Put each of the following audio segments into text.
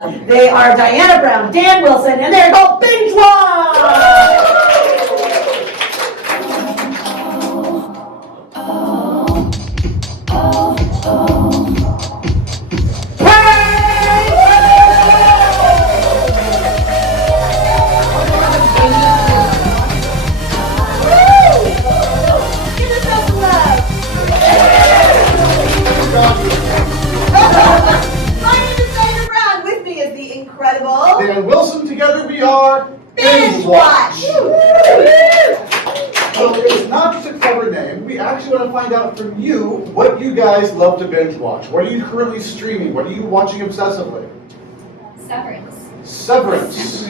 They are Diana Brown, Dan Wilson, and they're called Bingewatch! Dan Wilson, together we are Bingewatch! So it's not just a clever name. We actually want to find out from you what you guys love to binge watch. What are you currently streaming? What are you watching obsessively? Severance.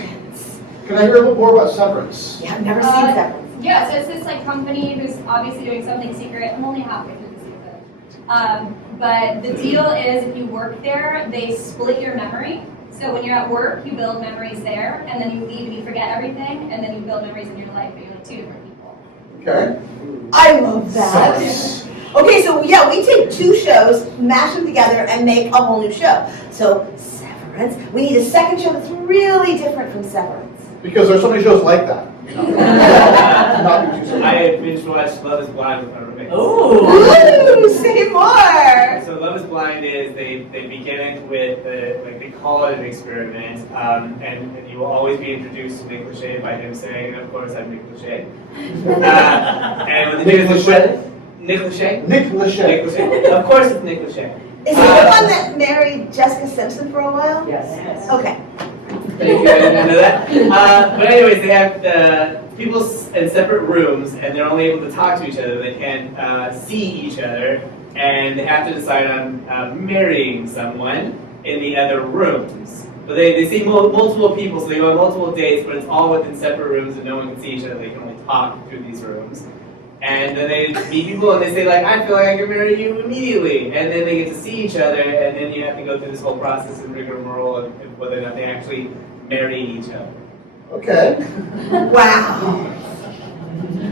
Can I hear a little more about Severance? Yeah, I've never seen Severance. Yeah, so it's this company who's obviously doing something secret. I'm only halfway through the season. But the deal is if you work there, they split your memory. So when you're at work, you build memories there, and then you leave and you forget everything, and then you build memories in your life, but you're like two different people. Okay. I love that. Severance. Okay, so yeah, we take two shows, mash them together, and make a whole new show. So Severance, we need a second show that's really different from Severance. Because there's so many shows like that. Not be too simple. I binge watched Love is Blind with my roommates. Ooh, say more! So Love is Blind is they begin it with they call it an experiment, and you will always be introduced to Nick Lachey by him saying, and of course I'm Nick Lachey. And what they do is Nick Lachey. Nick Lachey. Nick Lachey. Of course it's Nick Lachey. Is he the one that married Jessica Simpson for a while? Yes. Okay. Thank you, I didn't know that. But anyways, they have people in separate rooms, and they're only able to talk to each other. They can't see each other, and they have to decide on marrying someone in the other rooms. But they see multiple people, so they go on multiple dates, but it's all within separate rooms, and no one can see each other. They can only talk through these rooms. And then they meet people, and they say, like, I feel like I can marry you immediately. And then they get to see each other, and then you have to go through this whole process and rigmarole of whether or not they actually marry each other. Okay. Wow.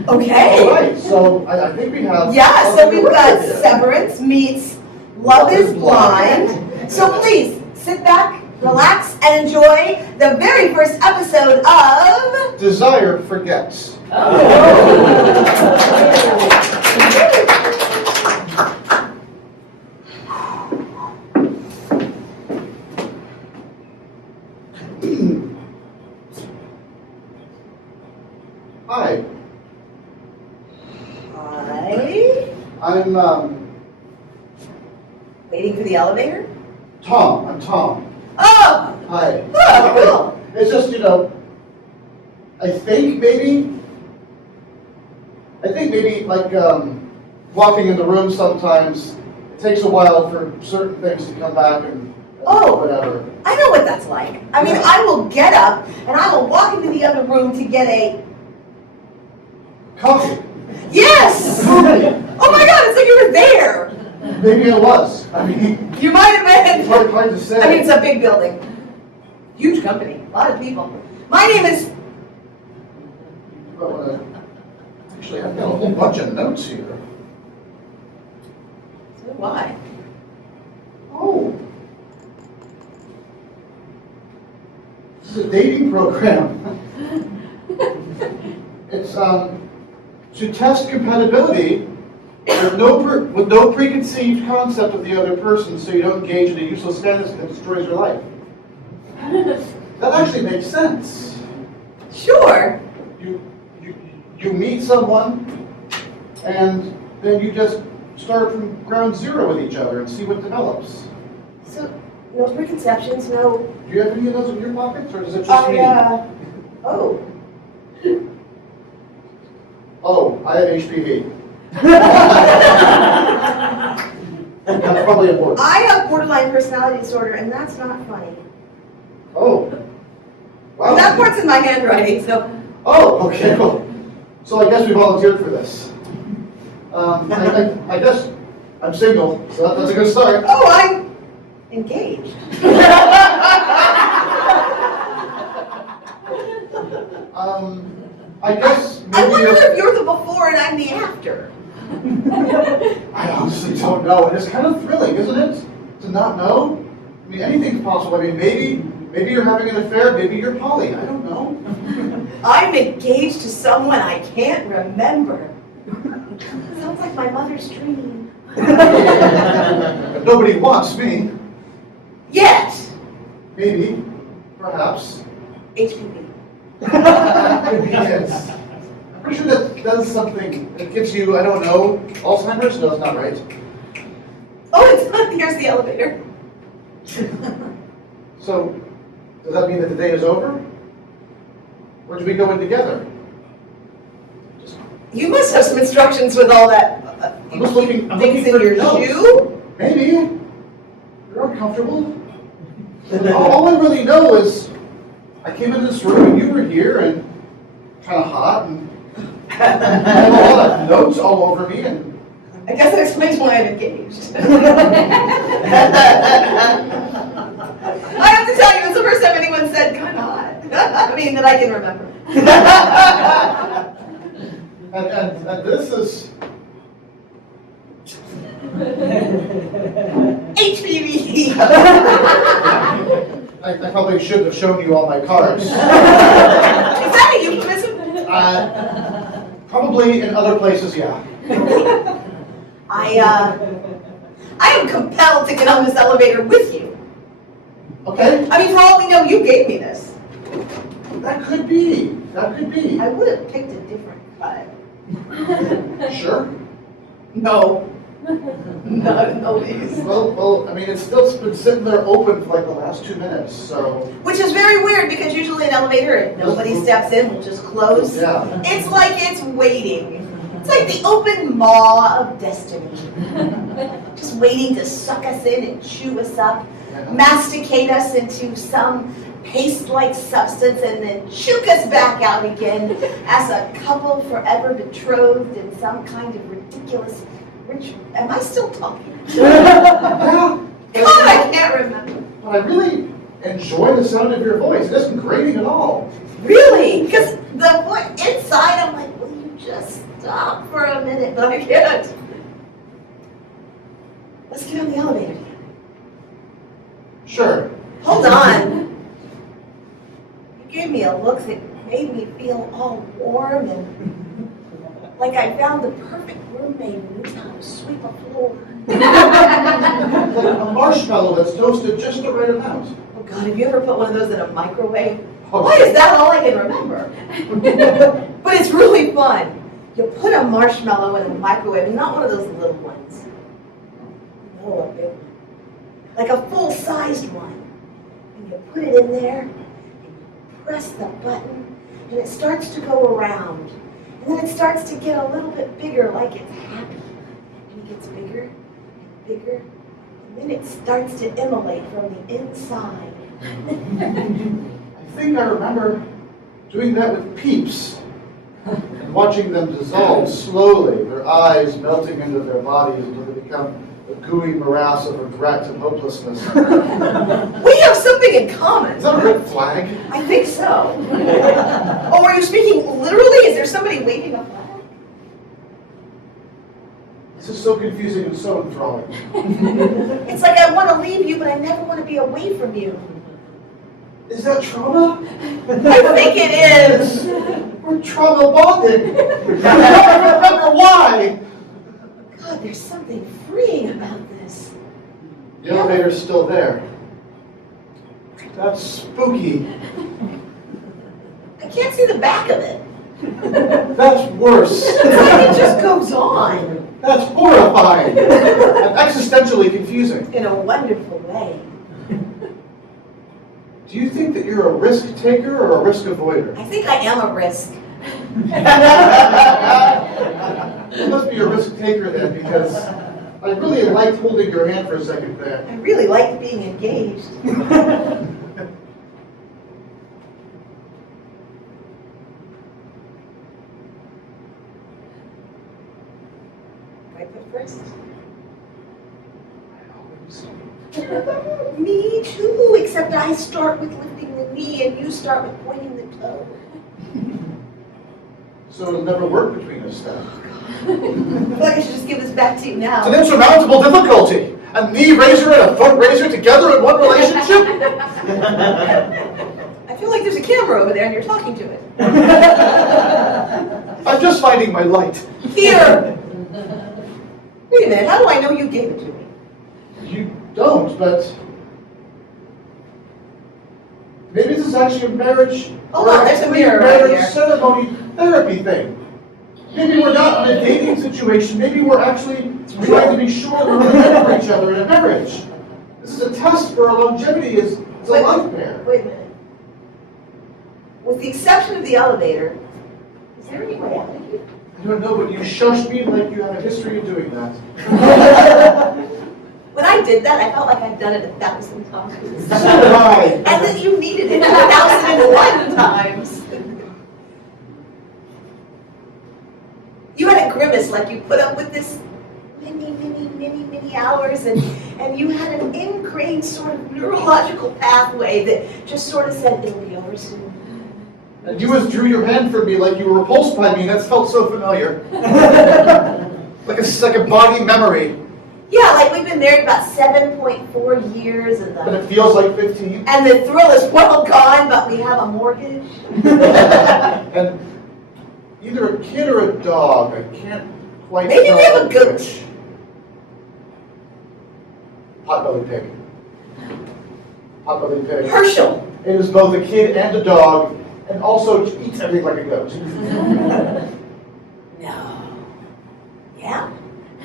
Okay. All right. So I think we have. Yeah, so we've got Severance meets Love is Blind. So please, sit back, relax, and enjoy the very first episode of... Desire Forgets. Hi. Hi. I'm Waiting for the elevator? Tom. I'm Tom. Oh! Hi. Oh, cool. It's just, I think maybe like walking in the room sometimes, it takes a while for certain things to come back and whatever. I know what that's like. I mean, I will get up and I will walk into the other room to get a... Coffee. Yes! Oh my God, it's like you were there. Maybe I was. I mean, You might have been. it's hard to say. I mean, it's a big building. Huge company. A lot of people. My name is... Actually, I've got a whole bunch of notes here. So why? Oh. This is a dating program. It's to test compatibility with no preconceived concept of the other person, so you don't engage in a useless fantasy that destroys your life. That actually makes sense. Sure. You meet someone, and then you just start from ground zero with each other and see what develops. So, no preconceptions, no... Do you have any of those in your pockets, or is it just me? Oh. Oh, I have HPV. That's probably important. I have borderline personality disorder, and that's not funny. Oh. Wow. That part's in my handwriting, so... Oh, okay. Well, so I guess we volunteered for this. I guess I'm single, so that's a good start. Oh, I'm engaged. I guess I maybe wonder if you're the before and I'm the after. I honestly don't know. It is kind of thrilling, isn't it? To not know. I mean, anything's possible. I mean, maybe you're having an affair, maybe you're poly. I don't know. I'm engaged to someone I can't remember. Sounds like my mother's dream. But nobody wants me. Yet. Maybe. Perhaps. HPV. Yes. I'm pretty sure that does something. It gives you, I don't know, Alzheimer's? No, it's not right. Oh, it's not. Here's the elevator. So, does that mean that the day is over? Or do we go in together? You must have some instructions with all that. I'm just looking. I'm Things looking in your for notes. shoe? Maybe. You're uncomfortable. all I really know is I came into this room and you were here and kind of hot and I have a lot of notes all over me and I guess that explains why I'm engaged. I have to tell you, it's the first time anyone said kind of hot. I mean, that I can remember. and this is HPV. I probably shouldn't have shown you all my cards. Is that a euphemism? Probably in other places, yeah. I am compelled to get on this elevator with you. Okay? I mean, for all we know, you gave me this. That could be. That could be. I would have picked a different cut. Sure. No. No, please. Well, I mean, it's still been sitting there open for like the last 2 minutes, so. Which is very weird because usually an elevator, if nobody steps in, will just close. Yeah. It's like it's waiting. It's like the open maw of destiny. Just waiting to suck us in and chew us up, masticate us into some paste-like substance, and then choke us back out again as a couple forever betrothed in some kind of ridiculous ritual. Am I still talking? Yeah. God, I can't remember. But I really enjoy the sound of your voice. It isn't grating at all. Really? Because the voice inside, I'm like, will you just stop for a minute? But I can't. Let's get on the elevator. Sure. Hold on. You gave me a look that made me feel all warm and like I found the perfect roommate who knew how to sweep a floor. Like a marshmallow that's toasted just the right amount. Oh God, have you ever put one of those in a microwave? Oh. Why is that all I can remember? But it's really fun. You put a marshmallow in a microwave, and not one of those little ones. No, a big one. Like a full-sized one. And you put it in there, and you press the button, and it starts to go around. And then it starts to get a little bit bigger, like it's happy. And it gets bigger and bigger. And then it starts to immolate from the inside. I think I remember doing that with Peeps. And watching them dissolve slowly, their eyes melting into their bodies until they become a gooey morass of regret and hopelessness. We have something in common. Is that a red flag? I think so. Oh, are you speaking literally? Is there somebody waving a flag? This is so confusing and so enthralling. It's like I want to leave you, but I never want to be away from you. Is that trauma? I think it is. We're trauma bonded. I don't remember why. God, there's something freeing about this. The elevator's still there. That's spooky. I can't see the back of it. That's worse. It's like it just goes on That's horrifying. And existentially confusing. in a wonderful way. Do you think that you're a risk taker or a risk avoider? I think I am a risk. You must be a risk taker then, because I really liked holding your hand for a second there. I really like being engaged. I put first? Me too, except I start with lifting the knee and you start with pointing the toe. So it'll never work between us then. I feel like I should just give this back to you now. It's an insurmountable difficulty. A knee raiser and a foot raiser together in one relationship? I feel like there's a camera over there and you're talking to it. I'm just finding my light. Here! Wait a minute, how do I know you gave it to me? You don't, but maybe this is actually a marriage. Hold on, there's a mirror right marriage here. ceremony therapy thing. Maybe we're not in a dating situation. Maybe we're actually trying to be sure that we're going for each other in a marriage. This is a test for our longevity as a life pair. Wait a minute. With the exception of the elevator, is there any way out of here? I don't know, but you shushed me like you have a history of doing that. When I did that, I felt like I'd done it 1,000 times. So did I. And then you needed it 1,001 times. You had a grimace like you put up with this many hours, and you had an ingrained sort of neurological pathway that just sort of said it'll be over soon. And you withdrew your hand from me like you were repulsed by me, and that felt so familiar. like a body memory. Yeah, like we've been married about 7.4 years, and But it feels like 15. and the thrill is well gone, but we have a mortgage. And either a kid or a dog. I can't quite Maybe tell we have a which. goat. Potbelly pig. Potbelly pig. Herschel. It is both a kid and a dog, and also eats everything like a goat. No. Yeah?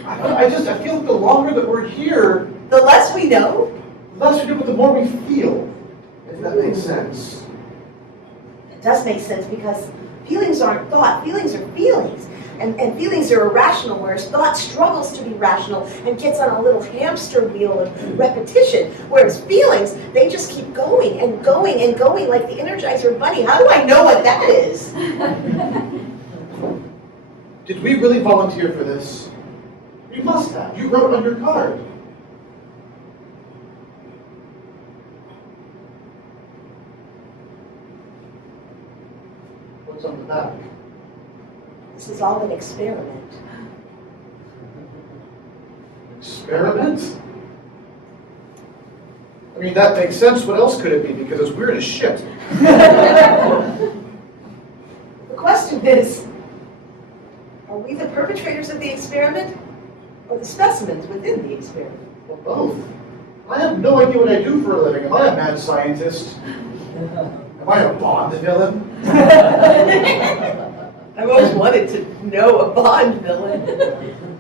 I feel like the longer that we're here, The less we know? the less we do, but the more we feel. If that makes sense. It does make sense because feelings aren't thought, feelings are feelings. And feelings are irrational, whereas thought struggles to be rational and gets on a little hamster wheel of repetition. Whereas feelings, they just keep going and going and going like the Energizer Bunny. How do I know what that is? Did we really volunteer for this? You must have. You wrote it on your card. What's on the back? This is all an experiment. Experiment? I mean, that makes sense. What else could it be? Because it's weird as shit. The question is, are we the perpetrators of the experiment or the specimens within the experiment? Well, both. I have no idea what I do for a living. Am I a mad scientist? Am I a Bond villain? I've always wanted to know a Bond villain.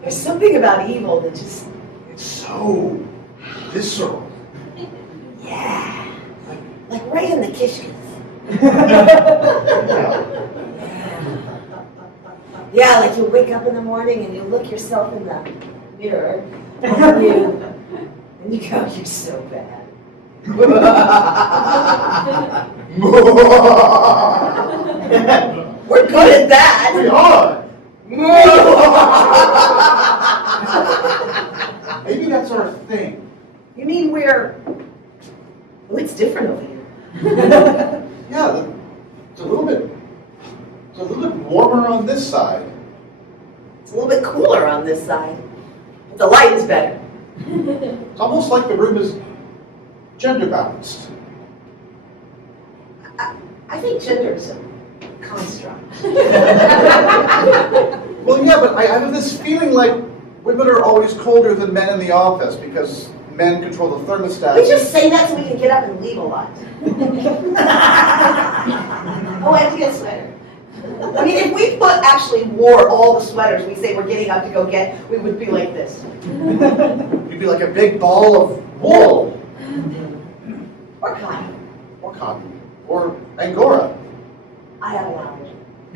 There's something about evil that just, It's so visceral. yeah, like right in the kishkas. Yeah, like you wake up in the morning and you look yourself in the mirror and you go, you're so bad. We're good at that. We are. Maybe that's our thing. You mean we're, well, it's different over here. Yeah, it's a little bit warmer on this side. It's a little bit cooler on this side, but the light is better. It's almost like the room is gender balanced. I think gender is a construct. Well, yeah, but I have this feeling like women are always colder than men in the office because men control the thermostat. We just say that so we can get up and leave a lot. Oh, empty a sweater. I mean, if we actually wore all the sweaters we say we're getting up to go get, we would be like this. You'd be like a big ball of wool. Or cotton. Or cotton. Or Angora. I have an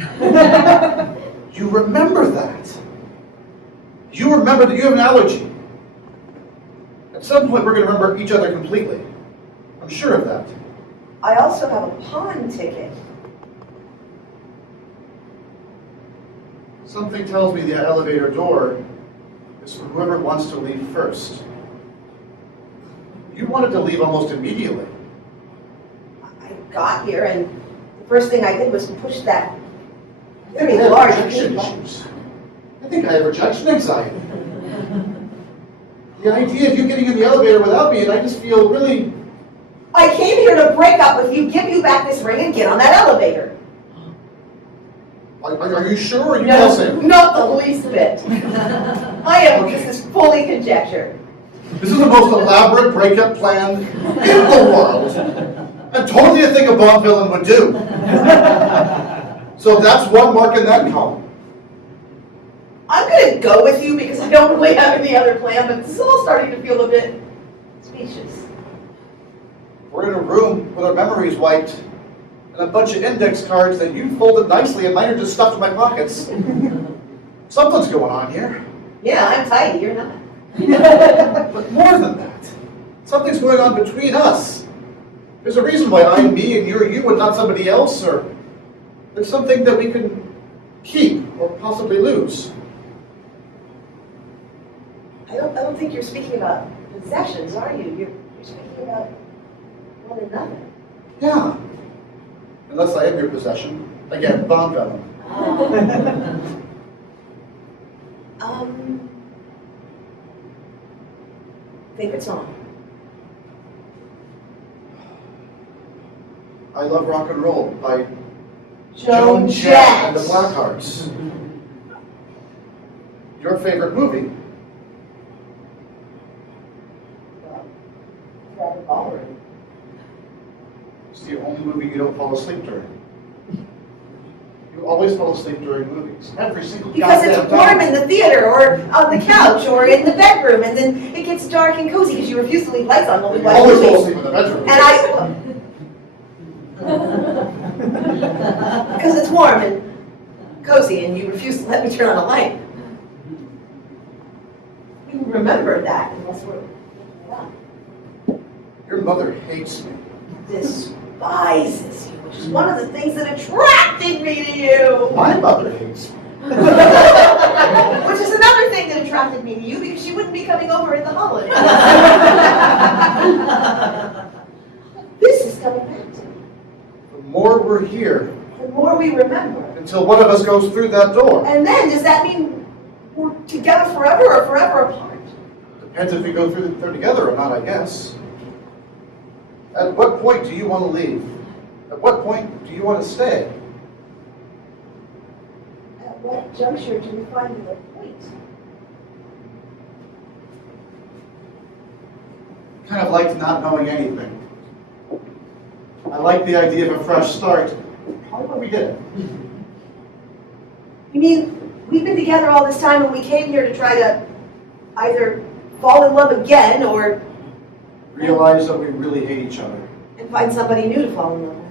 allergy. You remember that. You remember that you have an allergy. At some point, we're going to remember each other completely. I'm sure of that. I also have a pawn ticket. Something tells me the elevator door is for whoever wants to leave first. You wanted to leave almost immediately. I got here and the first thing I did was push that very I have large rejection button. issues. I think I have rejection anxiety. The The idea of you getting in the elevator without me, and I just feel really... I came here to break up with you, give you back this ring, and get on that elevator. Are you sure, or are you guessing? Not the least bit. This is fully conjecture. This is the most elaborate breakup plan in the world. And totally a thing a Bond villain would do. So that's one mark in that column. I'm going to go with you because I don't really have any other plan, but this is all starting to feel a bit specious. We're in a room with our memories wiped and a bunch of index cards that you folded nicely and mine are just stuffed in my pockets. Something's going on here. Yeah, I'm tidy, you're not. But more than that, something's going on between us. There's a reason why I'm me and you're you and not somebody else, or there's something that we can keep or possibly lose. I don't think you're speaking about possessions, are you? You're speaking about one another. Yeah. Unless I am your possession. Again, Bond villain. Favorite song? I Love Rock and Roll by Joan and Jett. the Blackhearts. Your favorite movie? Forever Ballroom. It's the only movie you don't fall asleep during. You always fall asleep during movies. Every single Because it's goddamn warm time. in the theater, or on the couch, or in the bedroom, and then it gets dark and cozy because you refuse to leave lights on when we You watch always fall movies. asleep in the bedroom. And because it's warm and cozy, and you refuse to let me turn on a light. We remember that unless we're not. Your mother hates me. Despises you, which is one of the things that attracted me to you. My mother hates me. Which is another thing that attracted me to you because you wouldn't be coming over at the holidays. This is coming back to me. The more we're here, The more we remember. until one of us goes through that door. And then, does that mean we're together forever or forever apart? Depends if we go through there together or not, I guess. At what point do you want to leave? At what point do you want to stay? At what juncture do we find the point? Kind of liked not knowing anything. I like the idea of a fresh start. How do we get it? You mean, we've been together all this time and we came here to try to either fall in love again or Realize that we really hate each other. and find somebody new to fall in love with.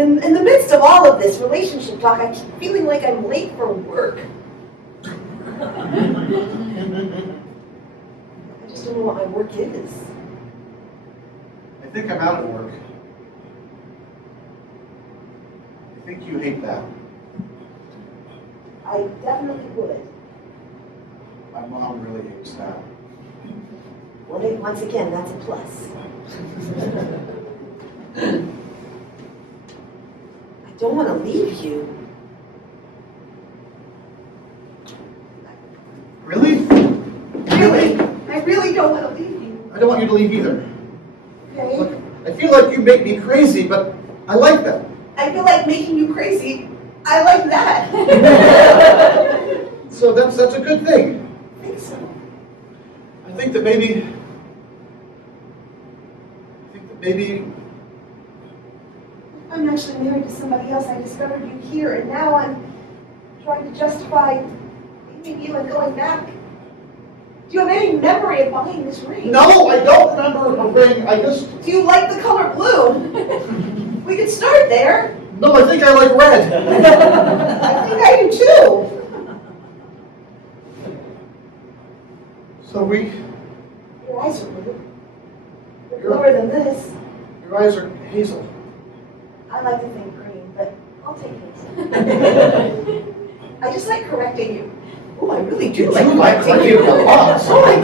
And in the midst of all of this relationship talk, I keep feeling like I'm late for work. I just don't know what my work is. I think I'm out of work. I think you hate that. I definitely would. My mom really hates that. Well, then, once again, that's a plus. I don't want to leave you. Really? Really? I really don't want to leave you. I don't want you to leave either. Okay? Look, I feel like you make me crazy, but I like that. I feel like making you crazy. I like that. So that's a good thing. I think so. I think that maybe I'm actually married to somebody else. I discovered you here, and now I'm trying to justify leaving you and going back. Do you have any memory of buying this ring? No, I don't remember a ring. I just Do you like the color blue? We could start there. no. I think I like red. I think I do too. So Your eyes are blue. They're bluer than this. your eyes are hazel. I like to think green, but I'll take hazel. I just like correcting you. Oh, I really do like You like correcting you. correcting a lot. Oh my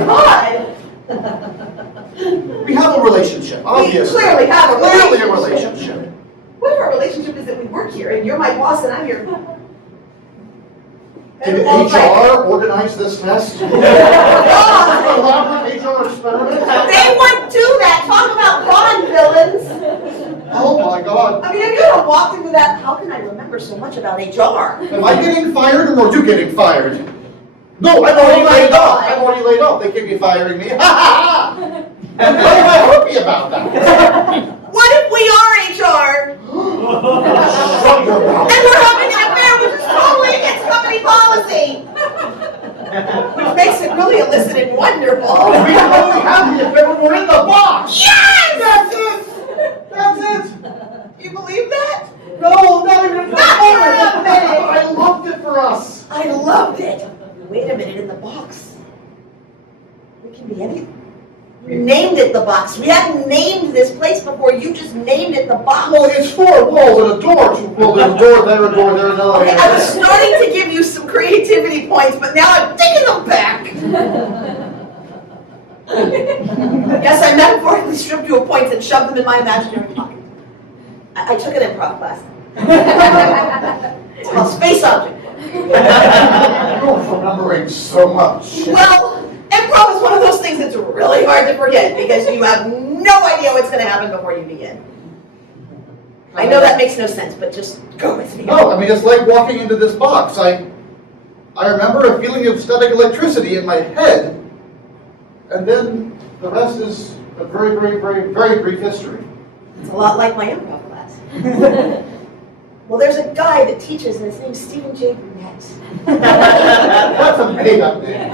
God! We have a relationship, obviously. We clearly have a Clearly a relationship. relationship. What if our relationship is that we work here and you're my boss and I'm your... Did Well, HR organize this test? God, Elaborate HR experiment? they would do that. Talk about Bond villains. Oh my God. I mean, if you had walked into that, how can I remember so much about HR? Am I getting fired or are you getting fired? No, I'm already Oh my laid off. God. I'm already laid off. They can't be firing me. Ha ha ha! And why am I happy about that? What if we are HR? Shut your mouth. And we're having an affair, which is totally against company policy. Which makes it really illicit and wonderful. We can only have the affair when we're in the box. Yes! That's it. That's it. You believe that? No, not even for Not a for a moment. minute. I loved it for us. I loved it. Wait a minute, in the box. It can be anything. We named it the box. We hadn't named this place before. You just named it the box. Well, it's 4 walls and a door. Well, there's a door there, an elevator. Okay, I was starting to give you some creativity points, but now I'm taking them back. Yes, I metaphorically stripped you of points and shoved them in my imaginary pocket. I took an improv class. It's called Space Object. You're remembering so much. Well, improv is one of those things that's really hard to forget because you have no idea what's going to happen before you begin. I know that makes no sense, but just go with me. No, I mean, it's like walking into this box. I remember a feeling of static electricity in my head, and then the rest is a very, very, very, very brief history. It's a lot like my improv class. Well, there's a guy that teaches, and his name's Stephen J. Burnett. That's a made-up name.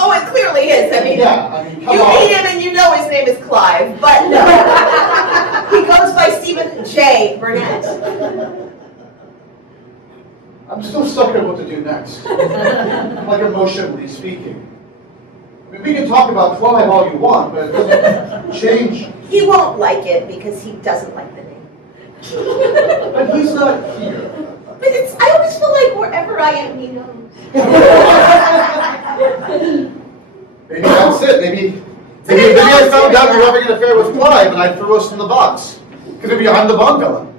Oh, it clearly is. I mean, Yeah, I mean, come you on. meet him and you know his name is Clive, but no. He goes by Stephen J. Burnett. I'm still stuck on what to do next. Like emotionally speaking. I mean, we can talk about Clive all you want, but it doesn't change. He won't like it because he doesn't like the name. But he's not here. But I always feel like wherever I am, he knows. Maybe that's it. Maybe I found out you were having an affair with Clive and I threw us in the box. Because maybe I'm the Bond villain.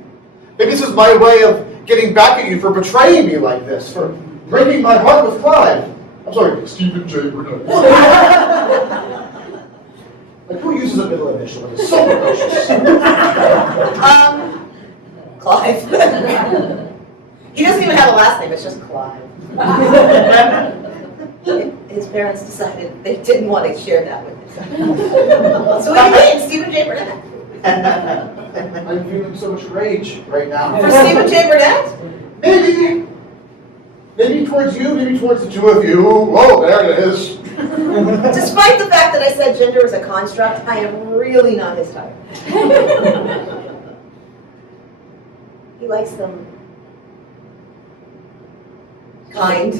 Maybe this is my way of getting back at you for betraying me like this, for breaking my heart with Clive. I'm sorry, Stephen J. Burnett. Like, who uses a middle initial? It's so precious. Clive. He doesn't even have a last name, it's just Clive. His parents decided they didn't want to share that with him. So what do you mean, Stephen J. Burnett? I'm feeling so much rage right now. For Stephen J. Burnett? Maybe. Maybe towards you, maybe towards the two of you. Oh, there it is. Despite the fact that I said gender is a construct, I am really not his type. He likes them kind.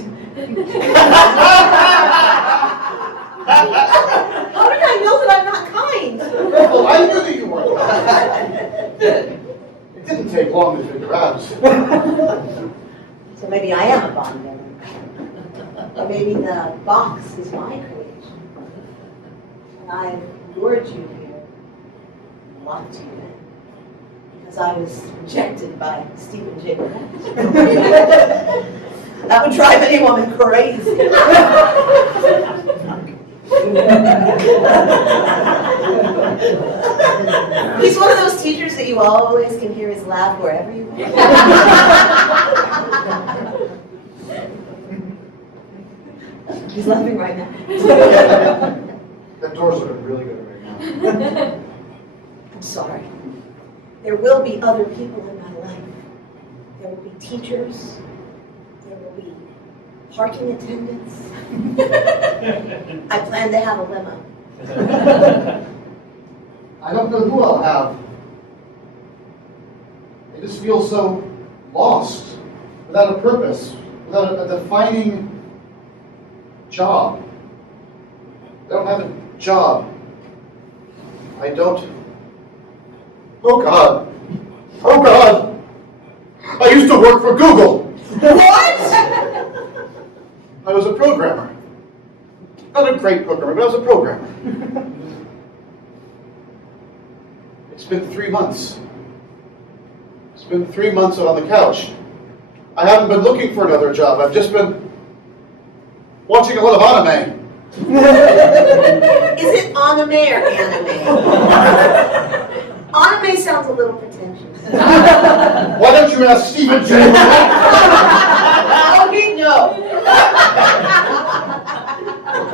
How did I know that I'm not kind? Well, I knew that you were kind. It didn't take long to figure out. So maybe I am a Bond villain. Or maybe the box is my creation. And I lured you here and locked you in. Because I was rejected by Stephen J. Burnett. That would drive any woman crazy. He's one of those teachers that you always can hear his laugh wherever you go. He's laughing right now. That door's looking really good right now. I'm sorry. There will be other people in my life. There will be teachers. There will be parking attendants. I plan to have a limo. I don't know who I'll have. I just feel so lost, without a purpose, without a defining job. I don't have a job. I don't. Oh God. Oh God. I used to work for Google. What? I was a programmer. Not a great programmer, but I was a programmer. It's been 3 months. It's been 3 months on the couch. I haven't been looking for another job. I've just been watching a lot of anime. Is it anime or anime? Anime sounds a little pretentious. Why don't you ask Stephen J. Oh, he'd know.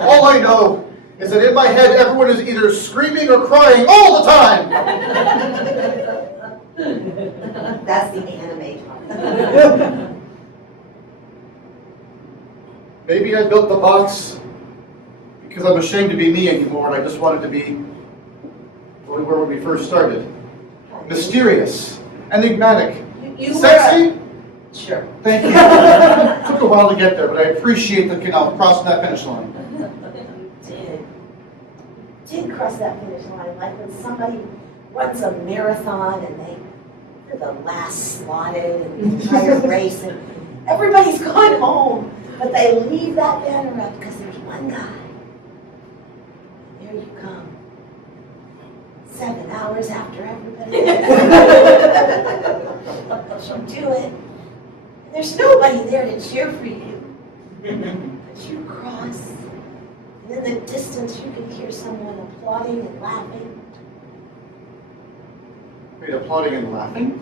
All I know is that in my head, everyone is either screaming or crying all the time. That's the anime talk. Maybe I built the box because I'm ashamed to be me anymore, and I just wanted to be where we were when we first started. Mysterious, enigmatic, You were sexy. Sure. Thank you. Took a while to get there, but I appreciate the crossing that finish line. Did cross that finish line, like when somebody runs a marathon and they're the last slotted in the entire race, and everybody's gone home, but they leave that banner up because there's one guy. There you come. 7 hours after everybody else. You do it. And there's nobody there to cheer for you. But you cross. And in the distance, you can hear someone applauding and laughing. Wait, applauding and laughing?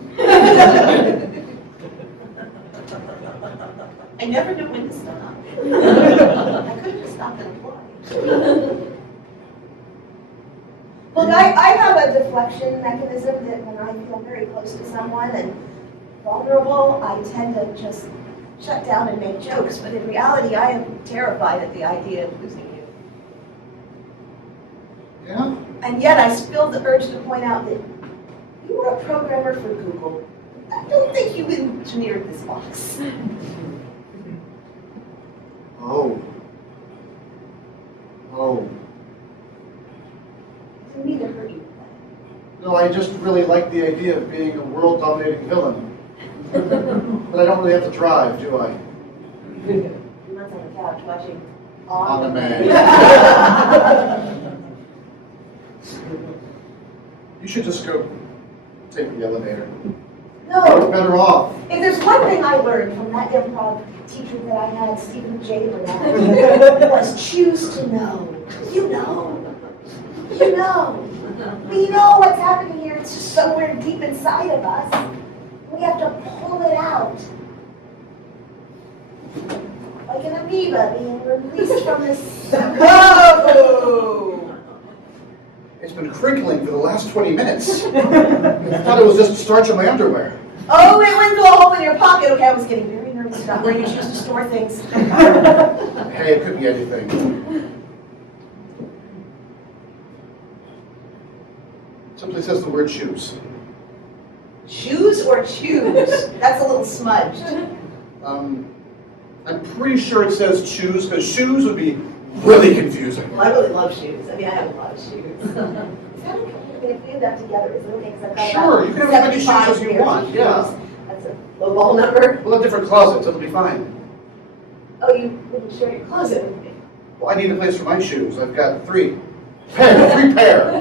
I never knew when to stop. I could have stopped and applauded. Look, I have a deflection mechanism that when I feel very close to someone and vulnerable, I tend to just shut down and make jokes. But in reality, I am terrified at the idea of losing you. Yeah? And yet I feel the urge to point out that you were a programmer for Google. I don't think you engineered this box. Oh. Oh. Didn't mean to hurt you. No, I just really like the idea of being a world-dominating villain. But I don't really have to drive, do I? You're not on the couch watching Anime. You should just go take the elevator. You're No, better off. if there's one thing I learned from that improv teacher that I had, Stephen J. Burnett, was choose to know. You know. You know. We know what's happening here. It's just somewhere deep inside of us. We have to pull it out. Like an amoeba being released from this. Whoa! It's been crinkling for the last 20 minutes. I thought it was just starch in my underwear. Oh, it went through a hole in your pocket. Okay, I was getting very nervous about where you choose to store things. Hey, it could be anything. Simply says the word shoes. Shoes or choose? That's a little smudged. I'm pretty sure it says choose, because shoes would be really confusing. Well, I really love shoes. I mean, I have a lot of shoes. Is that okay? I mean, if we end up together, is it okay? 'Cause I've got Sure, about you can have as many shoes 75 as you pairs of want, shoes. yeah. That's a low ball number. We'll have different closets, it'll be fine. Oh, you wouldn't share your closet with me. Well, I need a place for my shoes. I've got three pair.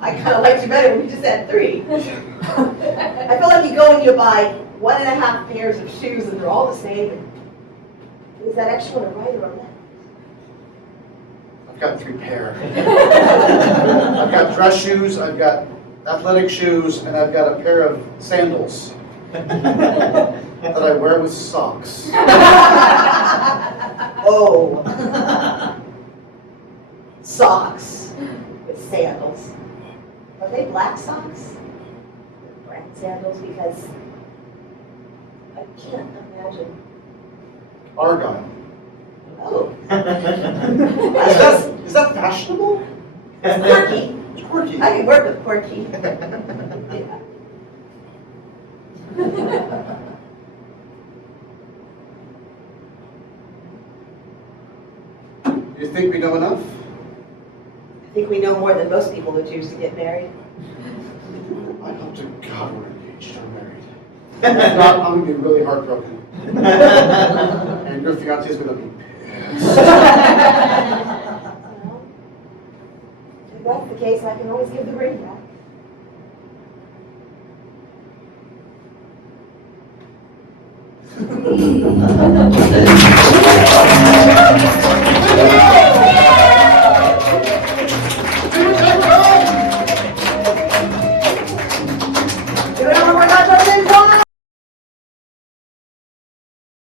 I kind of liked you better when you just had 3. I feel like you go and you buy 1.5 pairs of shoes and they're all the same. And is that extra one a right or a left? I've got 3 pair. I've got dress shoes, I've got athletic shoes, and I've got a pair of sandals that I wear with socks. Oh. Socks with sandals. Are they black socks? Brown sandals, because I can't imagine. Argyle. Oh. Is that fashionable? It's quirky. It's quirky. I can work with quirky. Yeah. You think we know enough? I think we know more than most people who choose to get married. I hope to God we're engaged or married. If not, I'm going to be really heartbroken. And your fiance is going to be pissed. Well, if that's the case, I can always give the ring back.